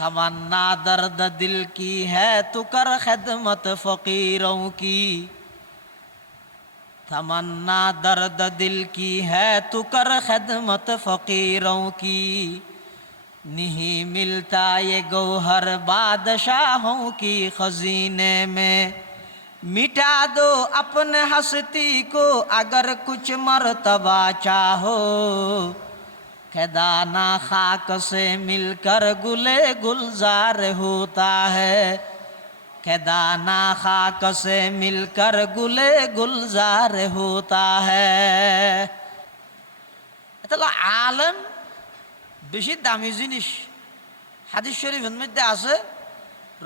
तमन्ना दर्द दिल की है तू कर खिदमत फकीरों की। तमन्ना दर्द दिल की है तू कर खिदमत फकीरों की। नहीं मिलता ये गौहर बादशाहों की खजीने में। मिटा दो अपने हस्ती को अगर कुछ मर्तबा चाहो। दाना खाक से मिलकर गुले गुलजार होता है। दाना खाक से मिलकर गुले गुलजार होता है। তাহলে আলেম বেশি দামি জিনিস। হাদিস শরীফের মধ্যে আছে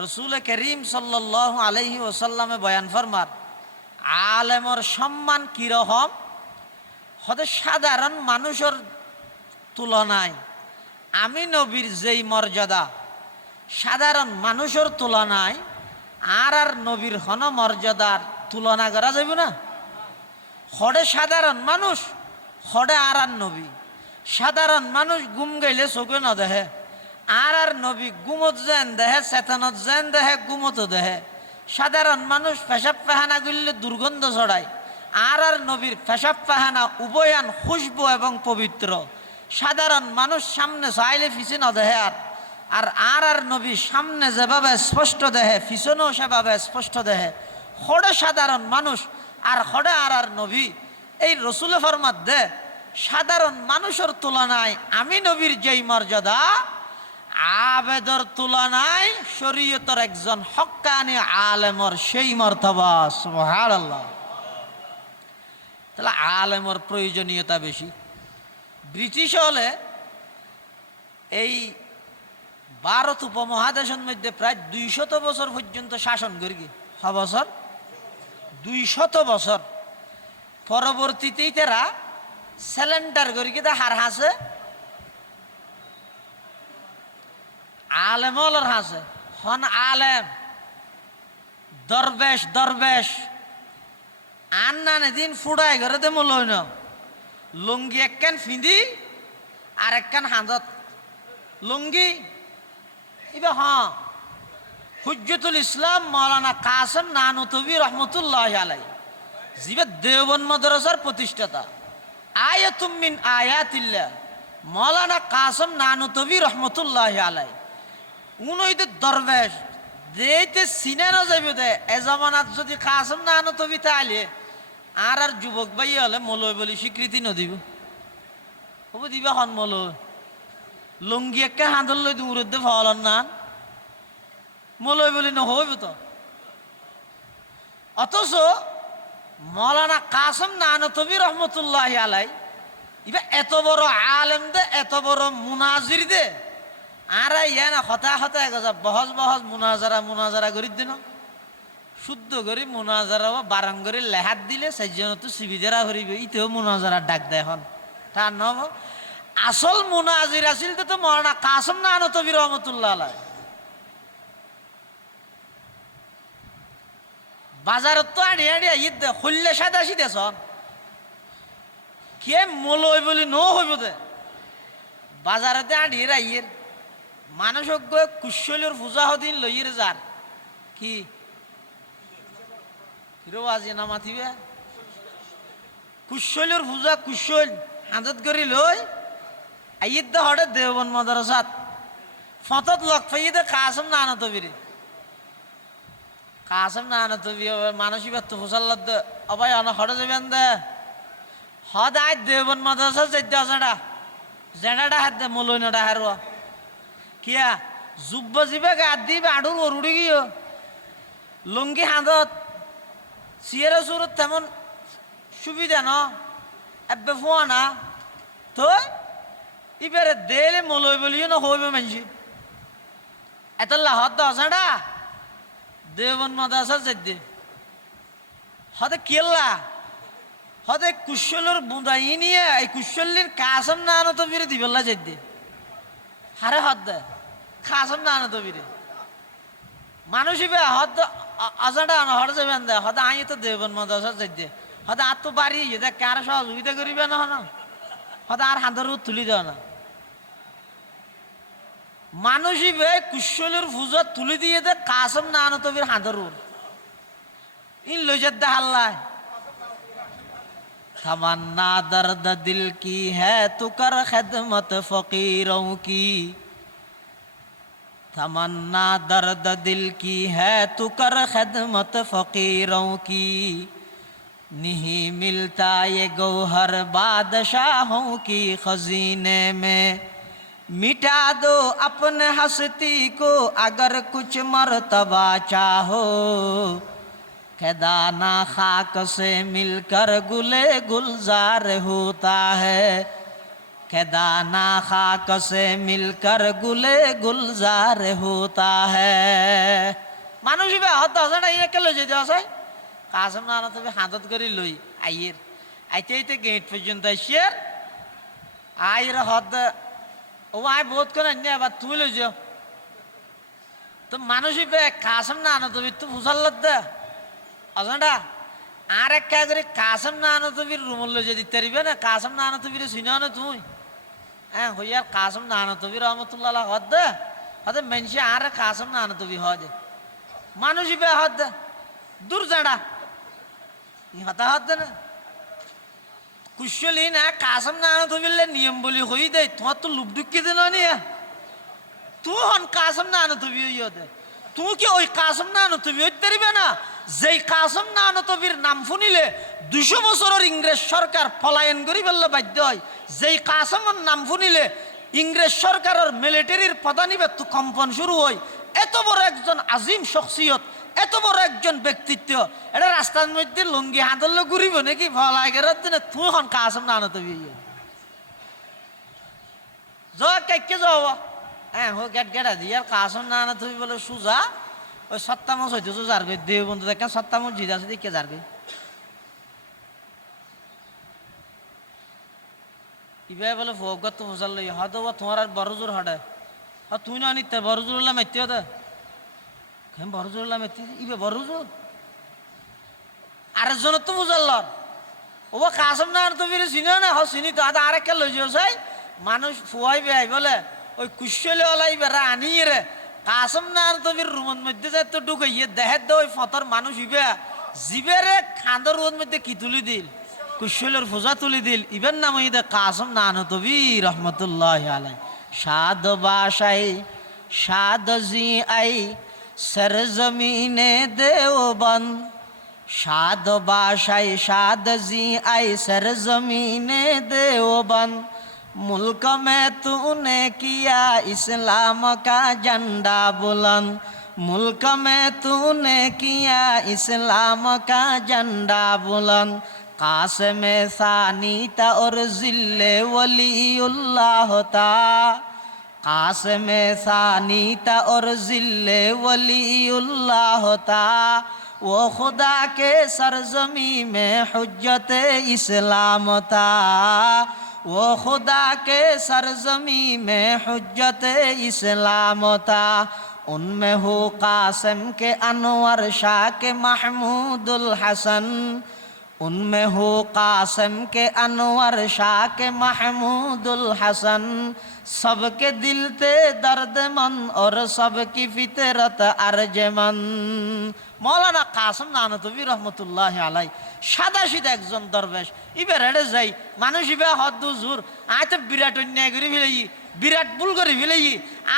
রসুল করিম সাল্লাল্লাহু আলাইহি ওয়াসাল্লামে বয়ান ফরমার আলেমর সম্মান কিরকম হতে সাধারণ মানুষের তুলনায় আমি নবীর যেই মর্যাদা সাধারণ মানুষের তুলনায় আর নবীর হন মর্যাদার তুলনা করা যাবে না। হড়ে সাধারণ মানুষ হড়ে আর নবী। সাধারণ মানুষ গুম গেলে চোখে ন দেহে আর নবী গুমত যেন দেহে চেতনত যেন দেহে গুমত দেহে। সাধারণ মানুষ পেশাব পাহানা করলে দুর্গন্ধ ছড়ায় আর নবীর পেশাব পাহানা উভয়ান খুশবু এবং পবিত্র। সাধারণ মানুষ সামনে চাইলে পিছনে ন দেহে আর নবী সামনে যেভাবে স্পষ্ট দেহে পিছনেও সেভাবে স্পষ্ট দেহে। হড়ে সাধারণ মানুষ আর হড়ে আর নবী এই রসুল ফরমাত দে সাধারণ মানুষের তুলনায় আমি নবীর যেই মর্যাদা আবেদর তুলনায় শরীয়তের একজন হক্কানি আলেমর সেই মর্তবা। সুবহানাল্লাহ। তাহলে আলেমর প্রয়োজনীয়তা বেশি। ব্রিটিশ হলে এই ভারত উপমহাদেশের মধ্যে প্রায় 200 বছর পর্যন্ত শাসন করি। বছর 200 বছর পরবর্তীতেই তারা স্যালেন্ডার করি তা হার হাসে আলেম হলর হাসে হন আলেম দরবেশ দরবেশ আন্নানে দিন ফুড়াই ঘরে দে মলই ন লুঙ্গি একখান ফিঁদি আর একখান হাঁদত লুঙ্গি ইবে হ্যাঁ হুজ্জতুল ইসলাম মৌলানা কাসেম নানুতবী রহমতুল্লাহ আলাই জিবে দেওবন্দ মাদ্রাসার প্রতিষ্ঠাতা আয়াতুম মিন আয়াতিল্লাহ মৌলানা কাসেম নানুতবী রহমতুল্লাহ আলাই উনইতে দরবেশ দেইতে সিনানো যাইবে দে এ জামানাত যদি কাসেম নানুতবী তাইলে আর যুবক ভাই হলে মলয় বলি স্বীকৃতি নদিব হবু দিবে হন মলয় লুঙ্গি একটা হাঁদল লই দূরের দে ফলন না মলয় বলি নহইব তো। অথচ মৌলানা কাসেম নানুতবী রহমতুল্লাহ আলাই ইবা এত বড় আলেম দে এত বড় মুনাজির দে আর ইয়া না হতা হতা গজা বহজ বহজ মুনাজারা করি দিন শুদ্ধ করি মুনাজারা বারাং করে লেহাত দিলে সেইজন তো সুবিধারা হরিবে ইতেও মুনাজারা ডাক দেয় হন তার নব আসল মুনাজির আসিল তো মৌলানা কাসেম নানুতবী রহমতুল্লাহ আলাই। বাজারত তো আড়ি আড়ি ঈদ দে হল্লে সাদা সিদে সন কে মলই বলি ন হইব দে বাজারতে আড়ি রাইয়ের মানুষ কুশলের পূজা হদিন লইয়ের যার কি আজি না মাতিবে কুশলের পূজা কুশল হাতত করি লই আইদ দে হঠাৎ দেওবন মাদ্রাসাত ফতত লক পাইয়ে দে কাসেম নানুতবীরে কাসেম নানুতবী মানসিক তো ফুসাল্লাদ দে অবাই অন হঠাৎ যাবেন দে হদ আই দেওবন মাদ্রাসা যাইতে আসাটা জেনাটা হাত দে মলইনটা হারুয়া কিয়া যুব্ব জিবে গাদ দিবে আড়ুর ওরুড়ি গিয়ে লুঙ্গি হাঁদত সিয়ের সুরত তেমন সুবিধা ন এবে ফোয়া না তো ইবারে দেলে মলই বলিও না হইবে মানছি এত লাহত দশাটা দেবন মাদ্রাসা যাইতে হতে কেল্লা হতে কুশলের বুঁদাই নিয়ে এই কুশলের কাসেম নানুতবীরে দিবেলা যাইতে হারে হদ দে কাসেম নানুতবীরে মানুষ ইবে হদ আজাটা হর যাবেন দে হতে আই তো দেবন মাদ্রাসা যাইতে হতে আর তো বাড়ি যে কার সহযোগিতা করিবে না হতে আর হাঁদর তুলি দেওয়া না মানুষই বে কুশলের ফুজা তুলে দিয়ে দে কাসম না আনো তবির হাঁদরুর ইন লইজাত দে হাল্লায় तमन्ना दर्द दिल की है तू कर खिदमत फकीरों की तमन्ना दर्द दिल की है तू कर खिदमत फकीरों की नहीं मिलता ये गौहर बादशाहों की खजीने में मिटा दो अपने हस्ती को अगर कुछ मर्तबा चाहो दाना खाक से मिलकर गुले गुलजार होता है दाना खाक से मिलकर गुले गुलजार होता है মানুষ বে হত আছে না ইয়ে কেলো যেতে আছে কাসম না তুমি হাতত করে লই আইয়ের আইতে আইতে গেট পর্যন্ত আইসিয়ার আইর হদ ও আই বহুত করে নে আবার তুমি লই যাও তো মানুষ বে কাসম না তুমি তো ফুসাল্লাদ দে অজনটা আর এক করে কাসম না আনো তুমি রুমল্য যে দিতে পারিবে না কাসম না আনো তুমি চিনো না তুই হ্যাঁ হইয়ার কাসম না আনো তুমি রহমতুল্লাহ হদ হদে মেনসি আর কাসম না আনো তুমি হদে মানুষই বে হদ দূর জাড়া হতা হদ না কুশলি না কাসম না আনো তুমি নিয়ম বলি হই দে তোমার তো লুপ ঢুকি দিল নিয়া তুই হন কাসম না আনো তুমি হইয়া দে তুই কি ওই কাসম না আনো তুমি হইতে পারিবে না যেই কাসম না নবীর নাম শুনিলে 200 বছরের ইংরেজ সরকার পলায়ন করি ফেললে বাধ্য হয় যেই কাসমের নাম শুনিলে ইংরেজ সরকারের মিলিটারির প্রধানিবে তো কম্পন শুরু হয় এত বড় একজন আজিম শখসিয়ত এত বড় একজন ব্যক্তিত্ব এটা রাস্তার মধ্যে লুঙ্গি হাতলে ঘুরিব নাকি ফলাই গেরার দিনে তুই হন কাসম না নবী যাও কে যাও হ্যাঁ হো গেট গেটা দিয়ে কাসম না তুমি বলে সুজা ওই সত্তামস হইতেছো যারবে দেব বন্ধু দেখেন সত্তামস জিদ আছে দিকে যারবে ইবে বলে ফোগত ফুসাল লই হদ তোমার আর বড় জোর হডে তুই না নিতে বড় জোর হলাম এতে হতে কেন বড় জোর হলাম এতে ইবে বড় জোর আরেকজন তো বুঝাল ও কাসম না তো ফিরে চিনিও না হ চিনি তো আদা আরেককে লই যাও চাই মানুষ ফুয়াই বেআই বলে ওই কুশলে ওলাই বেড়া আনিয়ে রে কাসম না তো ফির রুমের মধ্যে যাই তো ঢুকাইয়ে দেহের দে ওই ফতর মানুষ ইবে জিবেরে খাঁদর রুমের মধ্যে কি তুলি দিল কুশলের ফুজা তুলি দিল ইবেন নাম ইদে কাসম না নবী রহমতুল্লাহ আলাই শাদ বাসাই শাদ জি আই সরজমিনে দেওবন্দ शाद बाशाई शाद जी आई सरजमीने देवबंद मुल्क में तूने किया इस्लाम का झंडा बुलंद मुल्क में तूने किया इस्लाम का झंडा बुलंद कासिम सानी था और जिल्ले वलीउल्लाह था कासिम सानी था और जिल्ले वलीउल्लाह था वो खुदा के सरजमी में हुज्जत इस्लाम था वो खुदा के सरजमी में हुज्जत इस्लाम था उनमें हो कासिम के अनवर शाह के महमूदुल हसन उनमें हो कासिम के अनवर शाह के महमूदुल हसन सबके दिल थे दर्दमंद और सबकी फितरत अर्जमंद मौलाना कासिम नानतवी रहमतुल्लाह आলাই সাদা সিধা একজন দরবেশ ইবে রেড়ে যাই মানুষ ইবে হদ হুজুর আই তো বিরাট অন্যায় করে ফেলাই বিরাট ভুল করে ফেলাই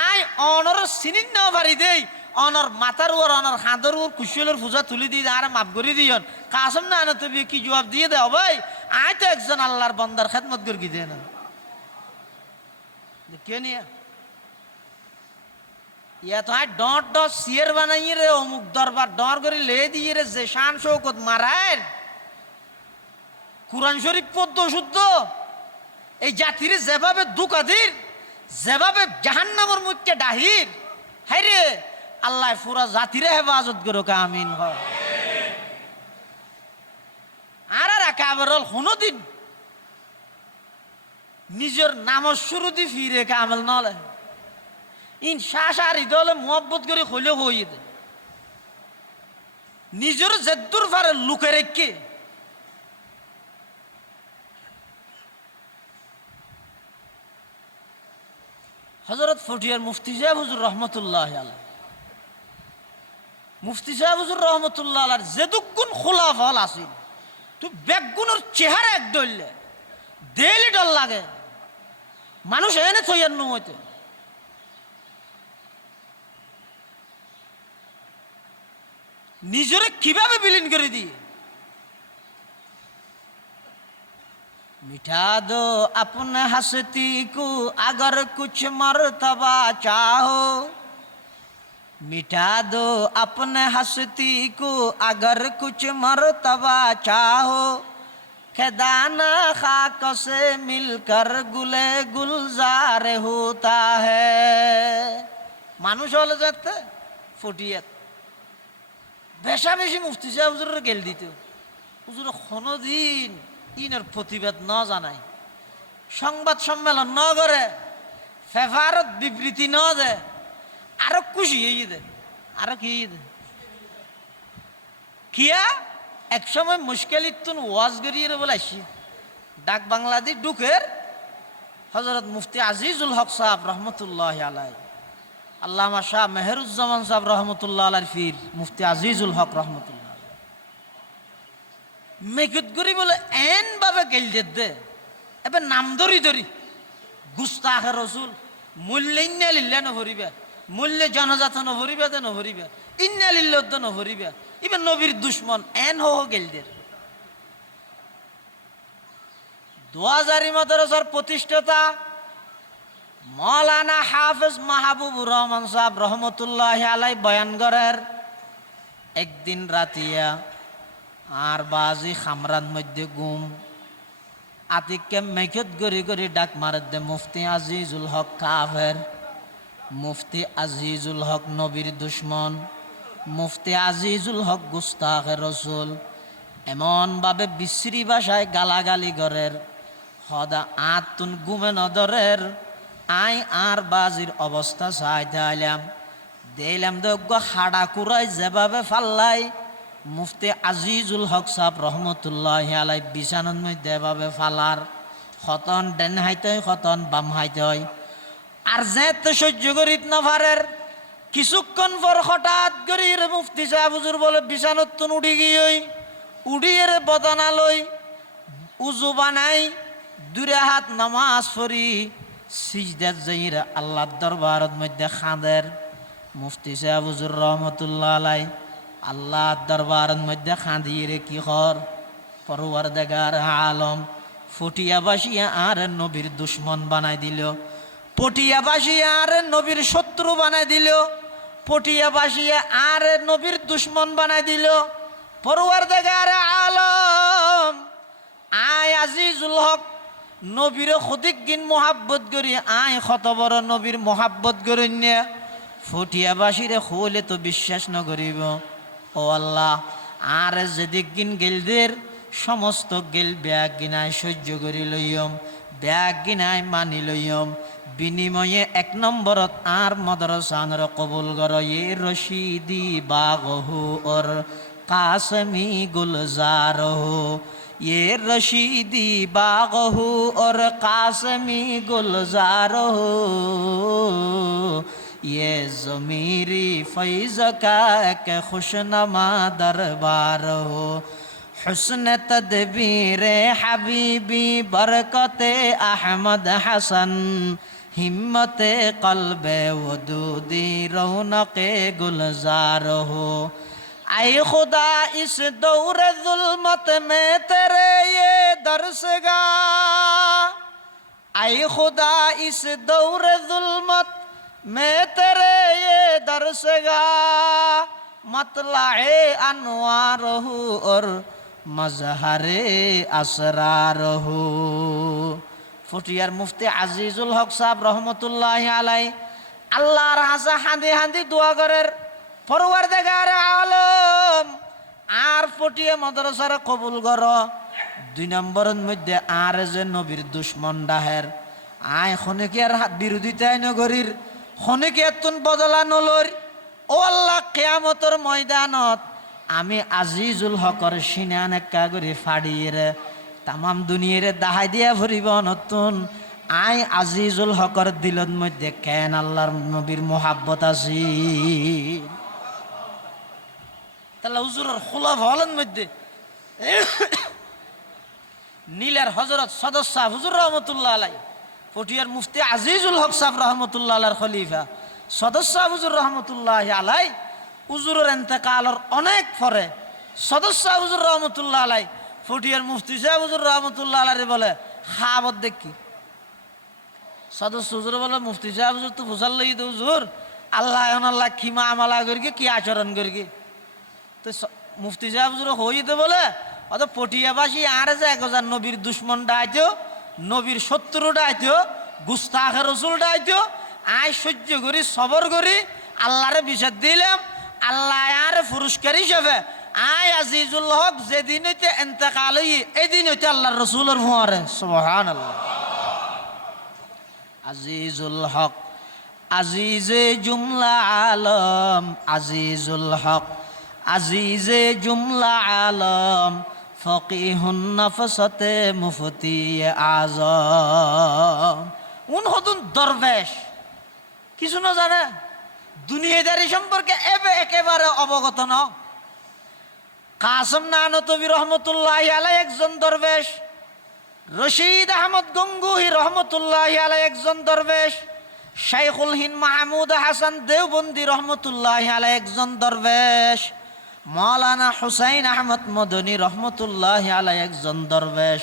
আই অনর সিনিন না পারি দেই অনর মাথার ওর অনর হাঁদর ওর কুশলের পূজা তুলি দিয়ে আর মাফ করে দিয়ন কাসম নানতবি কি জবাব দিয়ে দাও ভাই আই তো একজন আল্লাহর বান্দার খেদমত করে কি দেয় না কে নিয়ে ইয়া তো আই ডট ডট সিয়ার বানাইয়ে রে অমুক দরবার ডর করে লে দিয়ে রে যে শান শৌকত মারায় কুরআন শরীফ পদ্য শুদ্ধ এই জাতির যেভাবে দুকাদির যেভাবে জাহান্নামের মুখে ডাহির হাই রে আল্লাহ পুরা জাতিরে হেফাজত করো আমিন হয় আর একেবারে কোনদিন নিজের নামের শুরু দি ফিরে কামেল নলে ইন শাশারি দলে মোহব্বত করে হইলে হই দে নিজের জেদ্দুর ফারে লুকে রেখে হযরত ফটিয়ার মুফতি সাহেব হুজুর রহমতুল্লাহ আলাইহি, মুফতি সাহেব হুজুর রহমতুল্লাহ আলাইহির যেদুগুণ খোলাফল আছিল, তুই বেগুনের চেহারা এক ধরলে দেলি ডর লাগে, মানুষ এনে থইয়ার নইতে। নিজরে কিভাবে বিলীন করে দিয়ে मिठा दो अपने हस्ती को अगर कुछ मर्तबा चाहो, मिठा दो अपने हस्ती को अगर कुछ मर्तबा चाहो, के दाना खाक से मिलकर गुले गुलजार होता है। মানুষ হলে যেতে ফটিয়াত বেশা বেশি মুফতি সাহেব হুজুরের গেল দিত, হুজুর কোনদিন ইনের প্রতিবাদ ন জানাই, সংবাদ সম্মেলন ন করে, ফেফারত বিবৃতি ন দে, আরো খুশি হয়ে দে, আরো কি দে কিয়া এক সময় মুশকিলিতুন ওয়াজ গরিয়ে বলাইছি ডাক বাংলাদেশ ডুকের হযরত মুফতি আজিজুল হক সাহেব রহমতুল্লাহ আলাইহি, আল্লামা শাহ মেহেরুজ্জামান সাহেব রহমতুল্লাহ আলাইহির ফির মুফতি আজিজুল হক রহমতুল্লাহ মেকুত গরি বলে এন ভাবে গেল দে, এবার নাম ধরি ধরি গুস্তাখে রসুল মূল্যে ইন্না লিল্লাহ নভরিবা, মূল্যে জনজাত নভরিবা দে নভরিবা, ইন্না লিল্লাহ দে নভরিবা, এবার নবীর দুশ্মন এন হো গেল দে। 2000 মাদ্রাসার প্রতিষ্ঠাতা মৌলানা হাফেজ মাহবুবুর রহমান সাহেব রহমতুল্লাহ আলাইহি বয়ান করের একদিন রাতিয়া আর বাজি খামরান মধ্যে গুম আতিককে মেঘত গড়ি গড়ি ডাক মারে দে মুফতি আজিজুল হক কাফের, মুফতি আজিজুল হক নবীর দুশ্মন, মুফতি আজিজুল হক গুস্তাখে রসুল, এমন ভাবে বিশ্রী ভাষায় গালাগালি গরের হদা আতুন গুমে নদরের। আই আর বাজির অবস্থা চাইতে আইলাম, দিলাম দজ্ঞ হাডা কুড়াই যেভাবে ফাল্লাই মুফতি আজিজুল হক সাহেব রহমতুল্লাহ আলাই বিছানার মধ্যে এভাবে ফালার, খতন ডেন হাইতে হয়, খতন বাম হাইতে হয়, আর যেতে সহ্য করিত না পারের। কিছুক্ষণ পর হঠাৎ করি মুফতি সাহেব হুজুর বলে বিছানত তুন উড়ি গিয়ে উড়িয়ে বদনা লই উজু বানাই দূরে হাত নামাজ পড়ি সিজদাত যাইরা আল্লাহর দরবারের মধ্যে খাঁদের। মুফতি সাহেব হুজুর রহমতুল্লাহ আলাই আল্লাহর দরবারের মধ্যে খাঁদিয়ে কি কর পরওয়ারদিগার আলম ফটিয়া বাসিয়া আর নবীর দুশ্মন বানাই দিল, পটিয়া বাসিয়া আর নবীর শত্রু বানাই দিল, পটিয়া বাসিয়া আর নবীর দুশ্মন বানাই দিল। পরওয়ারদিগার আলম আয় আজিজুল হক নবীর খদিক গিন মোহাব্বত করি আয় কত বড় নবীর মোহাব্বত করেন না, ফটিয়া বাসিরে হলে তো বিশ্বাস ন করিব। ও আল্লাহ আর যেদিক গিন গেলদের সমস্ত গেল ব্যাগ গিনায় সহ্য করি লইয়ম, ব্যাগ গিনায় মানি লইয়ম, বিনিময়ে 1 নম্বরত আর মাদ্রাসানর কবুল কর এ রশিদি বাগহু ওর কাসমি গুলজারহু, ये रशीदी बागहू और कासमी गुलजार हो, ये ज़मीरी फैज़ का एक खुशनमा दरबार हो, हुस्न तदबीर हबीबी बरकत अहमद हसन, हिम्मत क़ल्ब वदूदी रौनक गुलजार हो। ऐ खुदा इस दौर जुल्मत में तेरे ये दर्सगा, ऐ खुदा इस दौर जुल्मत में तेरे ये दर्सगा, मतलाए अनवार हो और मजहरे असरार हो। फटियार मुफ्ती আজিজুল হক साहब रहमतुल्लाह आलाइही আল্লাহর হাসা হাঁদি হাঁদি দোয়া করের পরওয়ারদিগার আলম আর ফটিয়া মাদ্রাসার কবুল কর। 2 নম্বরের মধ্যে আর যে নবীর দুশ্মন ডাহের আয় খনিকে আর বিরোধিতায় নগরীর খনিকে এতুন বদলা নলর। ও আল্লাহ কিয়ামতের ময়দানত আমি আজিজুল হকর সিনান একা করে ফাড়িয়ে তামাম দুনিয়ারে দাহাই দিয়া ভরিব নতুন আই আজিজুল হকর দিলত মধ্যে কেন আল্লাহর নবীর মোহাব্বত আছি। তাহলে হুজুরের খোলাফ হলের মধ্যে নীলের হজরত সদস্য হুজুর রহমতুল্লাহ আলাই, পটিয়ার মুফতি আজিজুল হক সাহেব রহমতুল্লাহ আলার খলিফা সদস্য হুজুর রহমতুল্লাহ আলাই, হুজুরের এন্তেকালের অনেক পরে সদস্য হুজুর রহমতুল্লাহ আলাই পটিয়ার মুফতি সাহেব হুজুর রহমতুল্লাহ আলাই বলে খাবত দেখি। সদস্য হুজুর বলে মুফতি সাহেব হুজুর তো ফুসাল লই তো হুজুর আল্লাহ আল্লাহ খিমা আমালা করি কি আচরণ করি। তো মুফতি সাহেব হুজুর হইতে বলে অত পটিয়াবাসী আর যে এক হাজার নবীর দুশ্মন ডাইতো, নবীর শত্রু ডাইতো, গুস্তাখে রসুল ডাইতো, আয় সহ্য করি সবর করি আল্লাহরে বিচার দিলাম। আল্লাহ আর পুরস্কার হিসেবে আয় আজিজুল হক যেদিন হইতে এন্তেকাল হই এদিন হইতে আল্লাহর রসুলের ভুয়ারে সুবহানাল্লাহ। আজিজুল হক আজিজে জুমলা আলম, আজিজুল হক আজিজে জুমলা আলম, ফকিহুন নফসতে মুফতি আজম। উন হতুন দরবেশ, কিছু না জানে, দুনিয়াদারি সম্পর্কে একেবারে অবগত ন। কাসম নানতবী রহমতুল্লাহ আলাই একজন দরবেশ, রশিদ আহমদ গঙ্গুহি রহমতুল্লাহ আলাই একজন দরবেশ, শাইখুল হিন্দ মাহমুদ হাসান দেওবন্দি রহমতুল্লাহ আলাই একজন দরবেশ, মৌলানা হুসাইন আহমদ মদনী রহমতুল্লাহ আলাই একজন দরবেশ।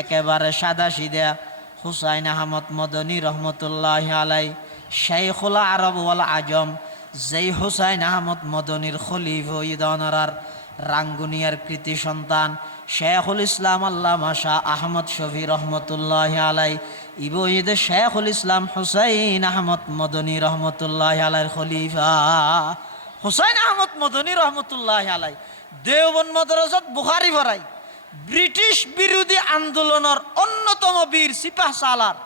একেবারে সাদা সিধা হুসাইন আহমদ মদনী রহমতুল্লাহ আলাই শাইখুল আরব ওয়াল আজম, যেই হুসাইন আহমদ মদনীর খলিফা ইদানার রাঙ্গুনিয়ার কৃতি সন্তান শেখুল ইসলাম আল্লামা শাহ আহমদ শফি রহমতুল্লাহ আলাই, ইবঈদ শেখুল ইসলাম হুসাইন আহমদ মদনী রহমতুল্লাহ আলাইর খলিফা হুসাইন আহমদ মদনী রহমতুল্লাহ আলাই দেওবন্দ মাদ্রাসাত বুখারী পড়াই, ব্রিটিশ বিরোধী আন্দোলনের অন্যতম বীর সিপাহ সালার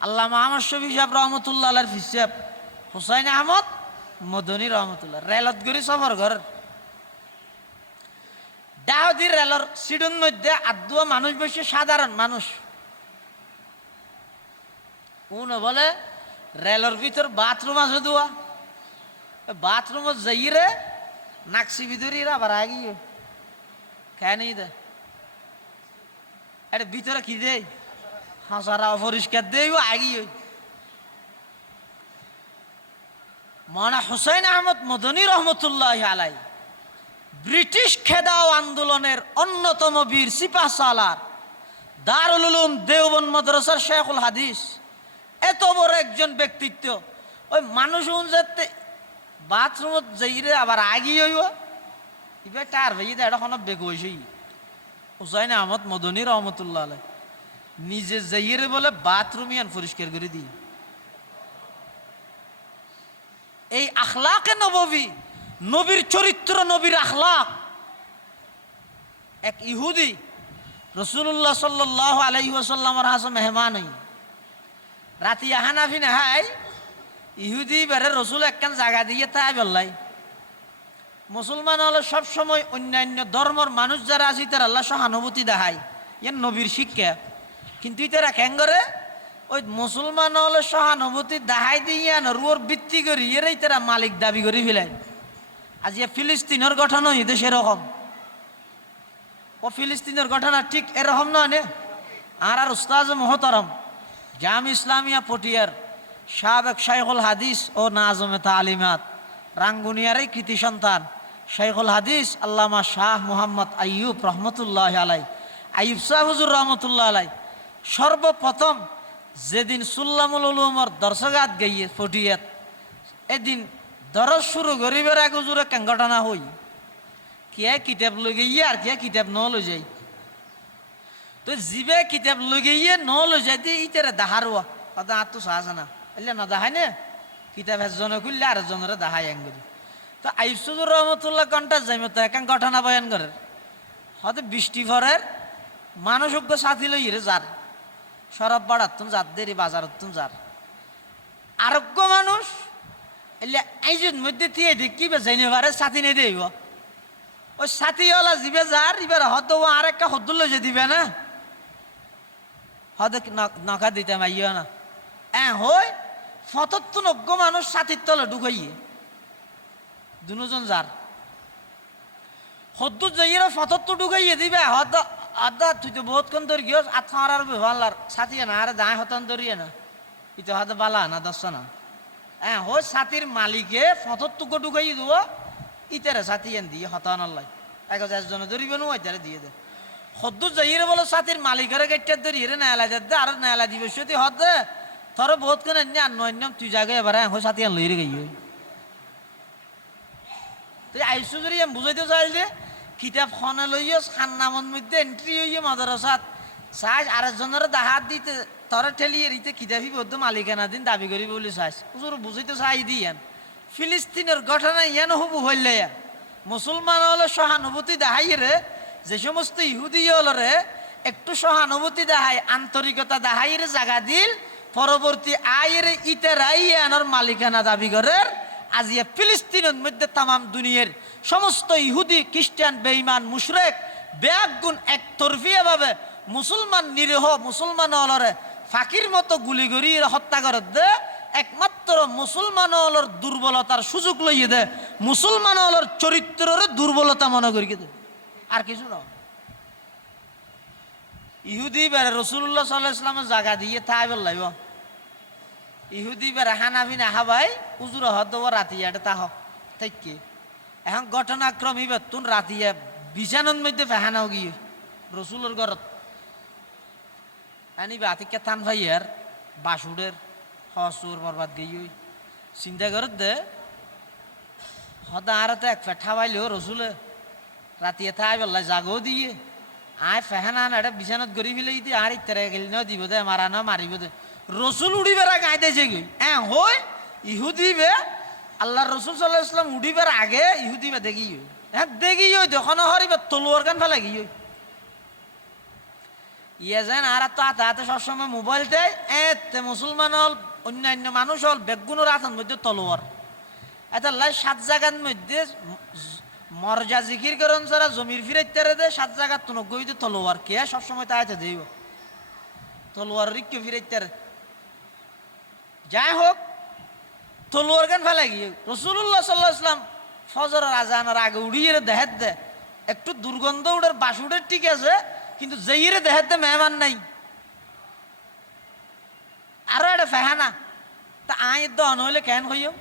আল্লামা আহমদ শফি সাহেব রহমতুল্লাহ আলাইর ফিসাব হুসাইন আহমদ মদনী রহমতুল্লাহ রেলত গড়ি সফর ঘর ডাহদির রেলর সিডুন মধ্যে আদুয়া মানুষ বসে, সাধারণ মানুষ। উন বলে রেলর ভিতর বাথরুম আছে দুয়া, বাথরুমত যাইরে নাকসি ভিতরে আবার আগিয়ে কেন দে এটা ভিতরে কি দেয় হাসারা অপরিষ্কার দেয় আগিয়ে। মাওলানা হুসাইন আহমদ মদনী রহমতুল্লাহ আলাই ব্রিটিশ খেদাও আন্দোলনের অন্যতম বীর সিপাহ সালার, দারুল উলুম দেওবন্দ মাদ্রাসার শেখুল হাদিস, এত বড় একজন ব্যক্তিত্ব। ওই মানুষ যাতে বাথরুমত যাইরে আবার আগি হইব এবার টার ভাই এখন বেগইছি। হুসাইন আহমদ মদনী রহমতুল্লাহ আলাই নিজে যাইরে বলে বাথরুম ইয়ান পরিষ্কার করে দিই। এই আখলাকে নববী, নবীর চরিত্র, নবীর আখলাক। এক ইহুদি রসুল্লাহ সাল্লাল্লাহু আলাইহি ওয়াসাল্লামের হাসে মেহমান হই, রাতি আহানাফি নাহাই ইহুদি বেড়ে রসুল একখান জায়গা দিয়ে তাই বললাই। মুসলমান হলে সবসময় অন্যান্য ধর্মর মানুষ যারা আছে তারা আল্লাহ সহানুভূতি দেখায়, ইয়ার নবীর শিক্ষা। কিন্তু তারা কেন করে ওই মুসলমান হলে সহানুভূতি দেখাই দিয়ে রুয়োর ভিত্তি করি এরাই তারা মালিক দাবি করে ফেলায়। আজ ফিলিস্তিনের ঘটনা হইতে সেরকম, ও ফিলিস্তিনের ঘটনা ঠিক এরকম নয় নে। আর উস্তাজ মোহতরম জামি ইসলামিয়া পটিয়ার সাবেক শাইখুল হাদিস ও নাজমে তালিমাত রাঙ্গুনিয়ারই কৃতি সন্তান শাইখুল হাদিস আল্লামা শাহ মুহাম্মদ আইয়ুব রহমতুল্লাহ আলাই, আইয়ুব শাহ হুজুর রহমতুল্লাহ আলাই সর্বপ্রথম যেদিন সুল্লামুল উলুমর দর্শগাত গিয়ে পটিয়াত এদিন দরজ শুরু গরিবের আগে হুজুরে কেন ঘটনা হই কে কিতাব লই গিয়ে আর কে কিতাব ন লই যাই। তো জিবে কিতাব লই গিয়ে ন লই যাই দিয়ে ইতারে দাহারোয়া কথা আর তো সাহস না এলে না দাহাই না কিতাব একজনে খুললে আর একজনের দাহাই আঙ্গুরি। তো আইয়ুব হুজুর রহমতুল্লাহ কন্টা যাইমে তো একান ঘটনা বয়ান করে হয়তো বৃষ্টি ভরের মানুষজ্ঞ সাথী লই রে যার সরব বাড়াত তুমি যার দেরি বাজারত তুমি যার আরোগ্য মানুষ এলে আইজুর মধ্যে দিয়ে দেখিবে যাইনে পারে সাথী নেই দেব ওই সাথীওয়ালা জিবে যার এবার হয়তো আর একটা হদ্দুল লই যে দিবে না হদে নখা দিতে মাইও না হই ৭৫ মানুষ ছাতির তলে ঢুকাইয়ে দুজন যার হদ্দুর যাইয়ে ৭৫ ঢুকাইয়ে দিবে আদা তুই তো বহুতক্ষণ ধরে গিয়ে আত্মার আর ভালার ছাতিয়ে না আরে দায় হতান ধরিয়ে না ইতো হাতে বালা না দশ না হই ছাতির মালিকে ৭৫ ঢুকাইয়ে দেব ইতারে ছাতিয়ে দিয়ে হতান আল্লাহ একজনে ধরিবে নো ইতারে দিয়ে দে হদ্দুর যাইয়ে বলো ছাতির মালিকের গেটটা ধরিয়ে নেলা দে আর নেলা দিবে সত্যি হদে তোর বহুতক্ষণ এনে আর নয় তুই জায়গায় এবার হই ছাতিয়ান লইরে গিয়ে তুই আইসু যদি আমি বুঝাইতে চাইল যে কিতাব খনে লইয়া খান্নামন মধ্যে এন্ট্রি হইয়া মাদ্রাসাত চাই আরেকজনের দাহাত দিতে তরে ঠেলিয়ে দিতে কিতাবই বদ্ধ মালিকানা দিন দাবি করি বলে চাইস হুজুর বুঝাইতে চাই দিয়ান ফিলিস্তিনের ঘটনা ইয়ান হবু হইলে মুসলমান হলে সহানুভূতি দেখাই রে যে সমস্ত ইহুদি হলরে একটু সহানুভূতি দেখাই আন্তরিকতা দেখাই রে জায়গা দিল পরবর্তী আয়ের ইতেরাই আনার মালিকানা দাবি করে আজিয়া ফিলিস্তিনের মধ্যে তামাম দুনিয়ার সমস্ত ইহুদি খ্রিস্টান বেঈমান মুশরিক বেয়াগুন একতরফিয়া ভাবে মুসলমান নিরীহ মুসলমান হলরে ফাকির মতো গুলি করি হত্যা করে দে একমাত্র মুসলমান হলর দুর্বলতার সুযোগ লইয়ে দে মুসলমান হলর চরিত্রের দুর্বলতা মনে করি দে আর কিছু না ইহুদি বেড়ে রসুল্লাহ সাল্লাল্লাহু আলাইহি ওয়াসাল্লামের জায়গা দিয়ে তাই বললাইব ইহুদি বেড়ে হানাবি না হাবাই উজুর হদ রাতিয়াটা তাহ থেকে এখন ঘটনাক্রম ইবে তুন রাতিয়া বিছানোর মধ্যে ফেহানাও গিয়ে রসুলের ঘরত আনিবে আতিকে থান ভাইয়ার বাসুরের হসুর বরবাদ গিয়ে চিন্তা করত দে হদা আর তো এক ফেঠা পাইলেও রসুলে রাতিয়া তাই বললাই জাগও দিয়ে আয় ফেহানা এটা বিছানত গড়ি ফেলে দিয়ে আর ইতারে গেলি ন দিব দে মারা ন মারিব দে রসুল উড়িবার আগে আইতেছে গই হই ইহুদি বে আল্লাহর রসুল সাল্লাল্লাহু আলাইহি ওয়াসাল্লাম উড়িবার আগে ইহুদি বে দেখি দেখি যখন হরিবে তলোয়ার গান ফেলে গিয়ে ইয়ে যেন আর তো হাতে হাতে সবসময় মোবাইল দেয় তে মুসলমান হল অন্যান্য মানুষ হল বেগুনের হাতের মধ্যে তলোয়ার এটা লাই ৭ জায়গার মধ্যে মর্যা জিকির করেন যারা জমির ফিরাইতে দে ৭ জায়গার তো নগইতে তলোয়ার কে সবসময় তাইতে দেব তলোয়ার রিক্কে ফিরাইতে যাই হোক তলোয়ার গান ফেলে গিয়ে রসুল্লাহ সাল্লাল্লাহু আলাইহি ওয়াসাল্লাম ফজরের আজানের আগে উড়িয়ে দেখাত দে একটু দুর্গন্ধ উড়ের বাসুডের ঠিক আছে কিন্তু যেইরে দেখাত দে মেহমান নাই আরো এটা ফেহানা তা আয় দন হইলে কেন হইও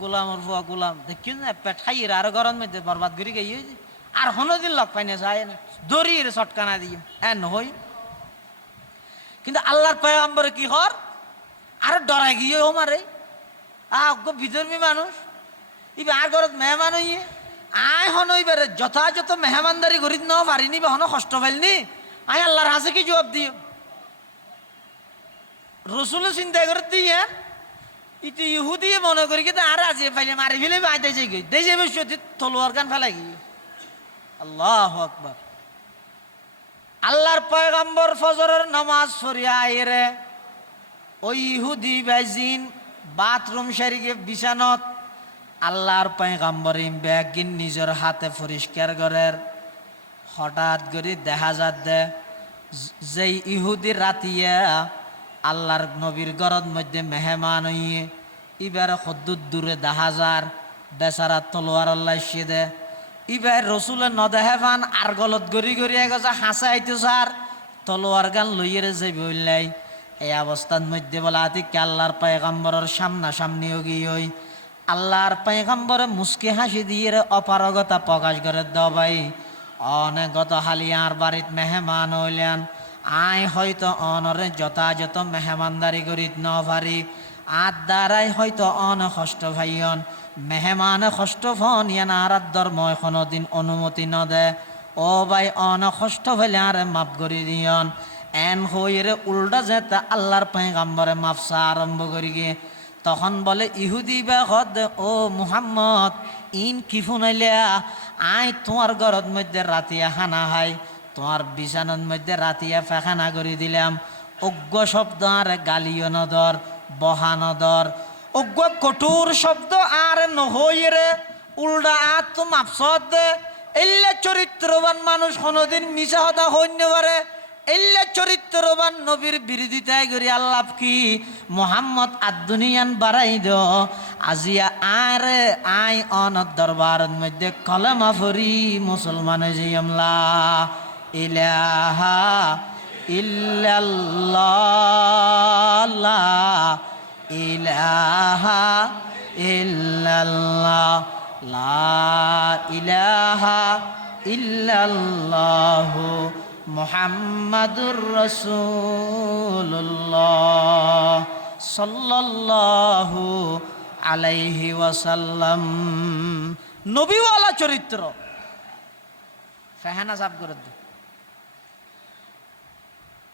গোলামর ফুয়া গোলাম দেখি না পেঠাইয়ের আরো গরম মধ্যে বরবাদ করে গিয়ে আর হনোদিন লগ পাই না যায় না দড়িয়ে চটকানা দিয়ে হই কিন্তু আল্লাহর পয়গম্বরে কি হর আর ডরাই গিয়ে ও মারে বিধর্মী মানুষ ইবে আর ঘরত মেহমান হইয়ে আয় হন ইবারে যথাযথ মেহমানদারি করি ন পারিনি বা হন কষ্ট পাইলনি আয় আল্লাহর হাসে কি জবাব দিও রসুলের চিন্তা করে দিয়ে ইতি ইহুদি মনে করি কিন্তু আর আজ পাইলে মারি ফেলে আইতে যাই গই দেশে বসে তলোয়ার গান ফেলাই গিয়ে আল্লাহু আকবার আল্লাহর পয়গম্বর ফজরের নামাজ পড়িয়া আইরে ওই ইহুদি বাইজিন বাথরুম সারিকে বিছানত আল্লাহর পয়গম্বর ব্যাগিন নিজের হাতে পরিষ্কার করের হঠাৎ করে দেখা যাচ্ছে যে ইহুদি রাতিয়া আল্লাহর নবীর গরদ মধ্যে মেহমান হইয়ে ইবার হদ্দুর দূরে দেখা যার বেচারা তলোয়ার আল্লাহ সে দে ইবার রসুলের নদেহে পান আর গলত গড়ি গড়ি গেছে হাসা আইতে সার তলোয়ার গান লইয়ে যে বললাই এই অবস্থার মধ্যে বলা আতিকে আল্লাহর পয়গম্বরের সামনাসামনি গিয়ে ওই আল্লাহর পয়গম্বরে মুস্কি হাসি দিয়ে অপারগতা প্রকাশ করে দাও ভাই অনেক গত হালিয়ার বাড়িত মেহমান হইলেন আয় হয়তো অনরে যথাযথ মেহমানদারি করিত ন পারি আর দ্বারাই হয়তো অন কষ্ট ভাইয়ন মেহমান কষ্ট ফন ইয়ান আর ধর্ম এখনো দিন অনুমতি ন দে ও ভাই অন কষ্ট হইলে আরে মাফ করি দিয়ন এন হইরে উল্টা যেতে আল্লাহর পয়গম্বরে মাফসা আরম্ভ করি গিয়ে তখন বলে ইহুদি বা হদ ও মুহাম্মদ ইন কি ফুনাইলিয়া আয় তোমার ঘরের মধ্যে রাতিয়া খানা হাই তোমার বিছানার মধ্যে রাতিয়া ফেখানা করে দিলাম অজ্ঞ শব্দ আর গালিও নদর বহা নদর অজ্ঞ কঠোর শব্দ আর নহইরে উল্টা আর তো মাফসদ দে এলে চরিত্রবান মানুষ কোনোদিন মিশা হতা হইতে পারে এল্লা চরিত্রবান নবীর বিরোধিতায় করি আল্লাহ কি মোহাম্মদ আদুনিয়ান বাড়াই দো আজিয়া আরে আই অনত দরবারের মধ্যে কলমা ফরি মুসলমানে জিয়মলা ইলাহা ইল্লাল্লাহ লা ইলাহা ইল্লাল্লাহ লা ইলাহা ইল্লাল্লাহু মুহাম্মাদুর রাসূলুল্লাহ সাল্লাল্লাহু আলাইহি ওয়াসাল্লাম। নবীওয়ালা চরিত্র ফাহানা সাব করে দে।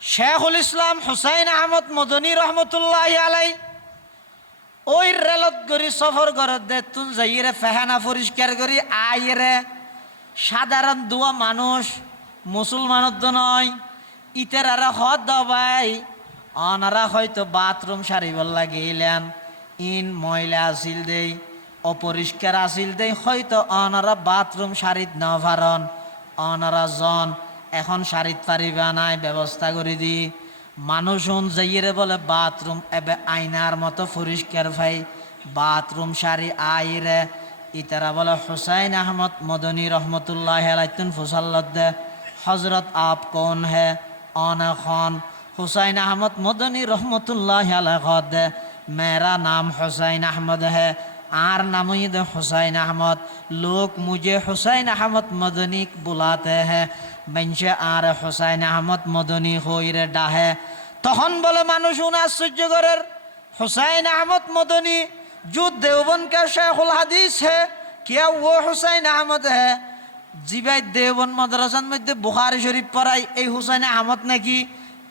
শেখুল ইসলাম হুসাইন আহমদ মদনী রহমতুল্লাহি আলাই ওই রেলত গরি সফর করে দে তুন যাইরে ফাহানা পরিষ্কার করি আইরে সাধারণ দুয়া মানুষ মুসলমানত নয় ইতের আর হদ দবাই অনারা হয়তো বাথরুম সারিবার লাগিলেন ইন ময়লা আসিল দেই অপরিষ্কার আসিল দেই হয়তো অনারা বাথরুম সারিত না পারন অনারা জন এখন সারিত পারিবা নাই ব্যবস্থা করে দি মানুষ যাইরে বলে বাথরুম এবে আয়নার মতো পরিষ্কার ভাই বাথরুম সারি আইরে ইতারা বলে হুসাইন আহমদ মদনী रहमतुल्लाह अलैह फुसल्लत दे हजरत आप कौन है ऑन खान हुसैन अहमद मदनी रहमतुल्लाह अलैह दे मेरा नाम हुसैन अहमद है आर नामुद हुसैन अहमद लोग मुझे हुसैन अहमद मदनी बुलाते हैं मंशे आर हुसैन अहमद मदनी होइरे डाहे तखन बोले मानुष आश्चर्य करेर हुसैन अहमद मदनी जो देवबंद का शेखुल हदीस है क्या वो हुसैन अहमद है जिबाई देवबंद मदरसान मध्य बुखारी शरीफ पढ़ाई ए हुसैन अहमद नाकि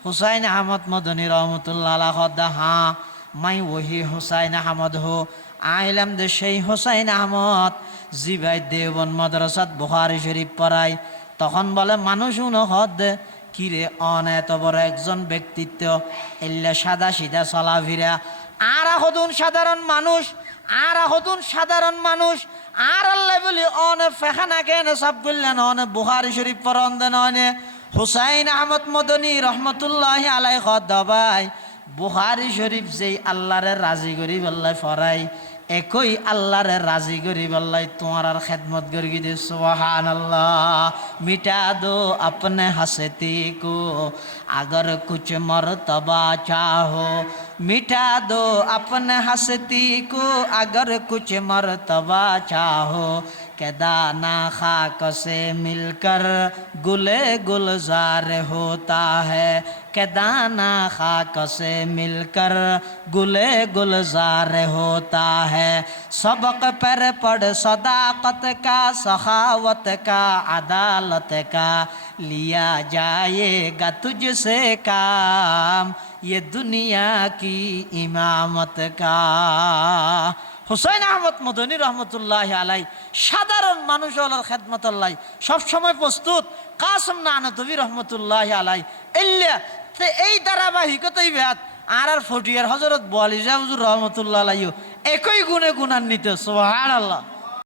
हुसैन अहमद मदनी रहमतुल्लाह अलैह हाँ मैं वही हुसैन अहमद हो आइलम दे शेख हुसैन अहमद जिबाई देवबंद मदरसात बुखारी शरीफ पढ़ाई तखन बोले मानुष हद किरे अन एत बड़ एकजन व्यक्तित्व एल्ला सादा सीधा चलाफेरा আর হদুন সাধারণ মানুষ আর হদুন সাধারণ মানুষ আর আল্লাহ বলি অনে ফেখানা কেন সব করলেন অনে বুখারী শরীফ পড়ন দেন অনে হুসাইন আহমদ মদনী রহমতুল্লাহি আলাইহি দবাই বুখারী শরীফ যেই আল্লাহরে রাজি করি বল্লাই ফরাই একই আল্লাহরে রাজি করি বল্লাই তোমার আর খেদমত করি দে সুবহানাল্লাহ মিটা দো अपने हस्ती को अगर कुछ मर्तबा चाहो मिटा दो अपने हस्ती को अगर कुछ मर्तबा चाहो के दाना खाक से मिलकर गुले गुलजार होता है के दाना खाक से मिलकर गुले गुलजार होता है सबक पर पढ़ सदाकत का सखावत का अदालत का लिया जाएगा तुझसे काम ये दुनिया की इमामत का হুসাইন আহমদ মদনী রহমতুল্লাহ আলাই সাধারণ মানুষের খেদমত আল্লাহ সবসময় প্রস্তুত কাসম নানতবী রহমতুল্লাহ আলাই এল্লা এই ধারাবাহিকতাই ব্যাত আর ফটিয়ার হজরত বোয়ালিজা হুজুর রহমতুল্লাহ আলাইও একই গুণে গুণান্বিত সুবহানাল্লাহ।